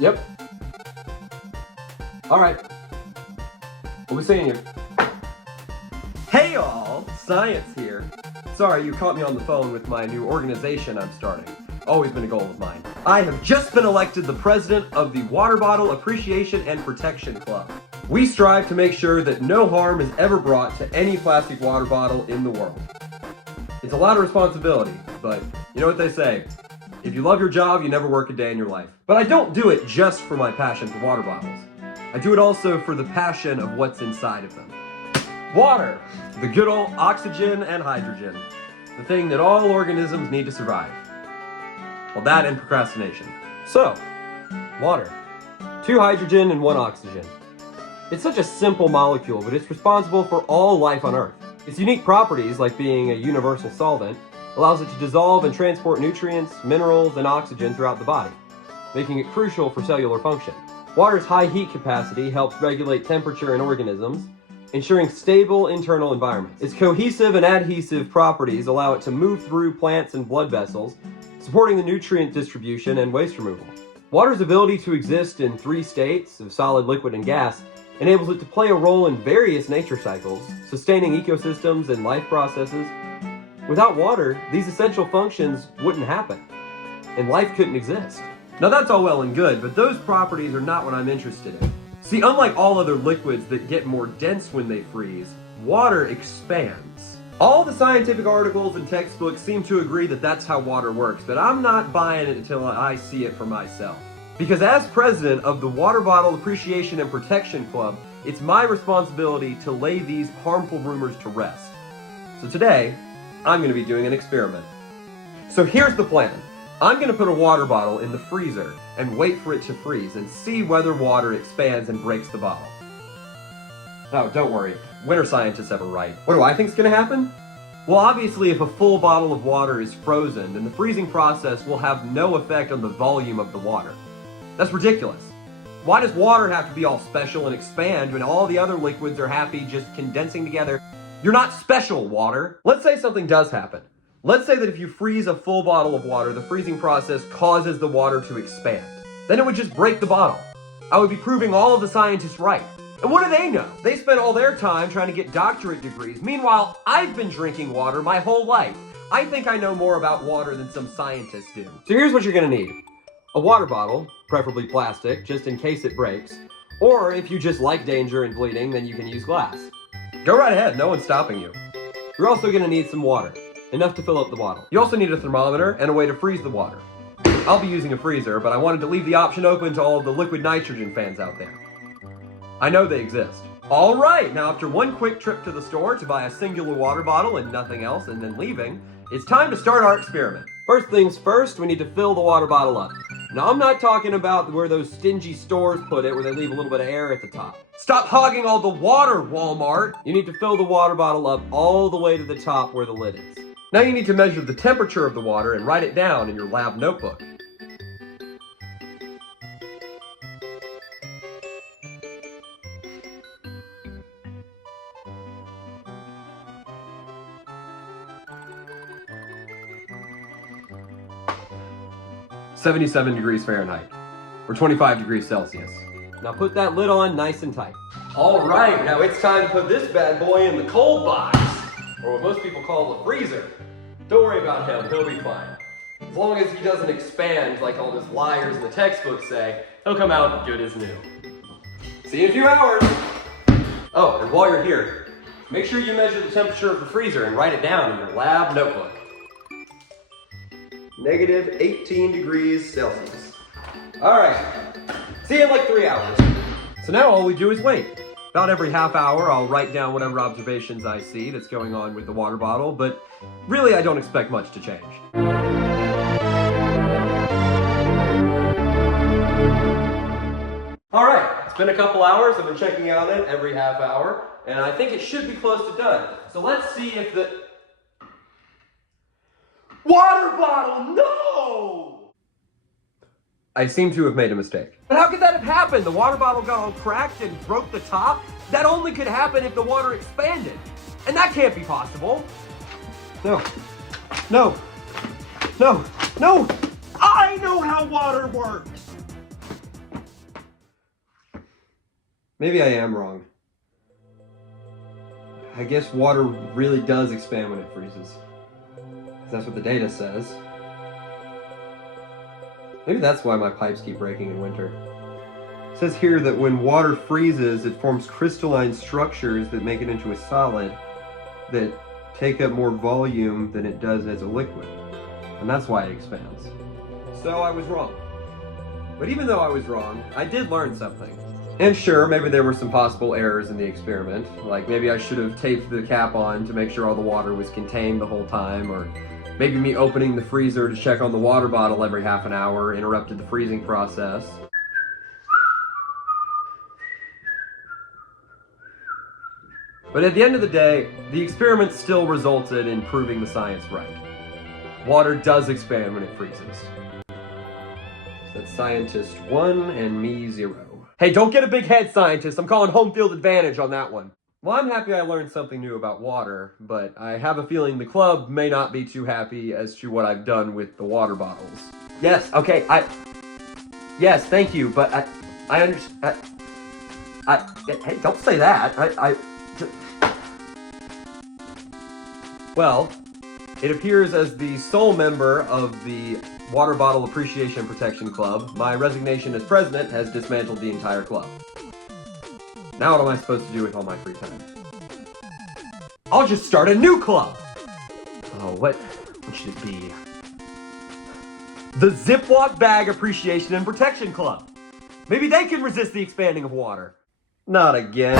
Yep. All right. We'll be seeing you. Hey all, Science here. Sorry, you caught me on the phone with my new organization I'm starting. Always been a goal of mine. I have just been elected the president of the Water Bottle Appreciation and Protection Club. We strive to make sure that no harm is ever brought to any plastic water bottle in the world. It's a lot of responsibility, but you know what they say. If you love your job, you never work a day in your life. But I don't do it just for my passion for water bottles. I do it also for the passion of what's inside of them. Water, the good old oxygen and hydrogen, the thing that all organisms need to survive. Well, that and procrastination. So, water. 2 hydrogen and 1 oxygen. It's such a simple molecule, but it's responsible for all life on Earth. Its unique properties, like being a universal solvent, allows it to dissolve and transport nutrients, minerals, and oxygen throughout the body, making it crucial for cellular function. Water's high heat capacity helps regulate temperature in organisms, ensuring stable internal environments. Its cohesive and adhesive properties allow it to move through plants and blood vessels, supporting the nutrient distribution and waste removal. Water's ability to exist in 3 states of solid, liquid, and gas enables it to play a role in various nature cycles, sustaining ecosystems and life processes. Without water, these essential functions wouldn't happen, and life couldn't exist. Now that's all well and good, but those properties are not what I'm interested in. See, unlike all other liquids that get more dense when they freeze, water expands. All the scientific articles and textbooks seem to agree that that's how water works, but I'm not buying it until I see it for myself. Because as president of the Water Bottle Appreciation and Protection Club, it's my responsibility to lay these harmful rumors to rest. So today, I'm going to be doing an experiment. So here's the plan. I'm going to put a water bottle in the freezer and wait for it to freeze and see whether water expands and breaks the bottle. No, don't worry. When are scientists ever right? What do I think is going to happen? Well, obviously, if a full bottle of water is frozen, then the freezing process will have no effect on the volume of the water. That's ridiculous. Why does water have to be all special and expand when all the other liquids are happy just condensing together? You're not special, water. Let's say something does happen. Let's say that if you freeze a full bottle of water, the freezing process causes the water to expand. Then it would just break the bottle. I would be proving all of the scientists right. And what do they know? They spent all their time trying to get doctorate degrees. Meanwhile, I've been drinking water my whole life. I think I know more about water than some scientists do. So here's what you're gonna need. A water bottle, preferably plastic, just in case it breaks. Or if you just like danger and bleeding, then you can use glass. Go right ahead, no one's stopping you. You're also gonna need some water, enough to fill up the bottle. You also need a thermometer and a way to freeze the water. I'll be using a freezer, but I wanted to leave the option open to all of the liquid nitrogen fans out there. I know they exist. All right, now after one quick trip to the store to buy a singular water bottle and nothing else, and then leaving, it's time to start our experiment. First things first, we need to fill the water bottle up. Now, I'm not talking about where those stingy stores put it, where they leave a little bit of air at the top. Stop hogging all the water, Walmart! You need to fill the water bottle up all the way to the top where the lid is. Now you need to measure the temperature of the water and write it down in your lab notebook. "77 degrees Fahrenheit, or 25 degrees Celsius. Now put that lid on nice and tight. All right, now it's time to put this bad boy in the cold box, or what most people call the freezer. Don't worry about him, he'll be fine. As long as he doesn't expand like all those liars in the textbooks say, he'll come out good as new. See you in a few hours. Oh, and while you're here, make sure you measure the temperature of the freezer and write it down in your lab notebook. Negative 18 degrees Celsius. All right, see you in like 3 hours. So now all we do is wait. About every half hour, I'll write down whatever observations I see that's going on with the water bottle, but really I don't expect much to change. All right, it's been a couple hours. I've been checking on it every half hour, and I think it should be close to done. So let's see if the... Water bottle, no! I seem to have made a mistake. But how could that have happened? The water bottle got all cracked and broke the top? That only could happen if the water expanded. And that can't be possible. No, no, no, no! I know how water works! Maybe I am wrong. I guess water really does expand when it freezes. That's what the data says. Maybe that's why my pipes keep breaking in winter. It says here that when water freezes, it forms crystalline structures that make it into a solid that take up more volume than it does as a liquid. And that's why it expands. So I was wrong. But even though I was wrong, I did learn something. And sure, maybe there were some possible errors in the experiment. Like maybe I should have taped the cap on to make sure all the water was contained the whole time, or maybe me opening the freezer to check on the water bottle every half an hour interrupted the freezing process. But at the end of the day, the experiment still resulted in proving the science right. Water does expand when it freezes. So that's scientist 1 and me 0. Hey, don't get a big head, scientist. I'm calling home field advantage on that one. Well, I'm happy I learned something new about water, but I have a feeling the club may not be too happy as to what I've done with the water bottles. Yes, okay, yes, thank you, but I understand. Hey, don't say that. Well, it appears as the sole member of the Water Bottle Appreciation and Protection Club, my resignation as president has dismantled the entire club. Now what am I supposed to do with all my free time? I'll just start a new club! Oh, what should it be? The Ziploc Bag Appreciation and Protection Club! Maybe they can resist the expanding of water. Not again.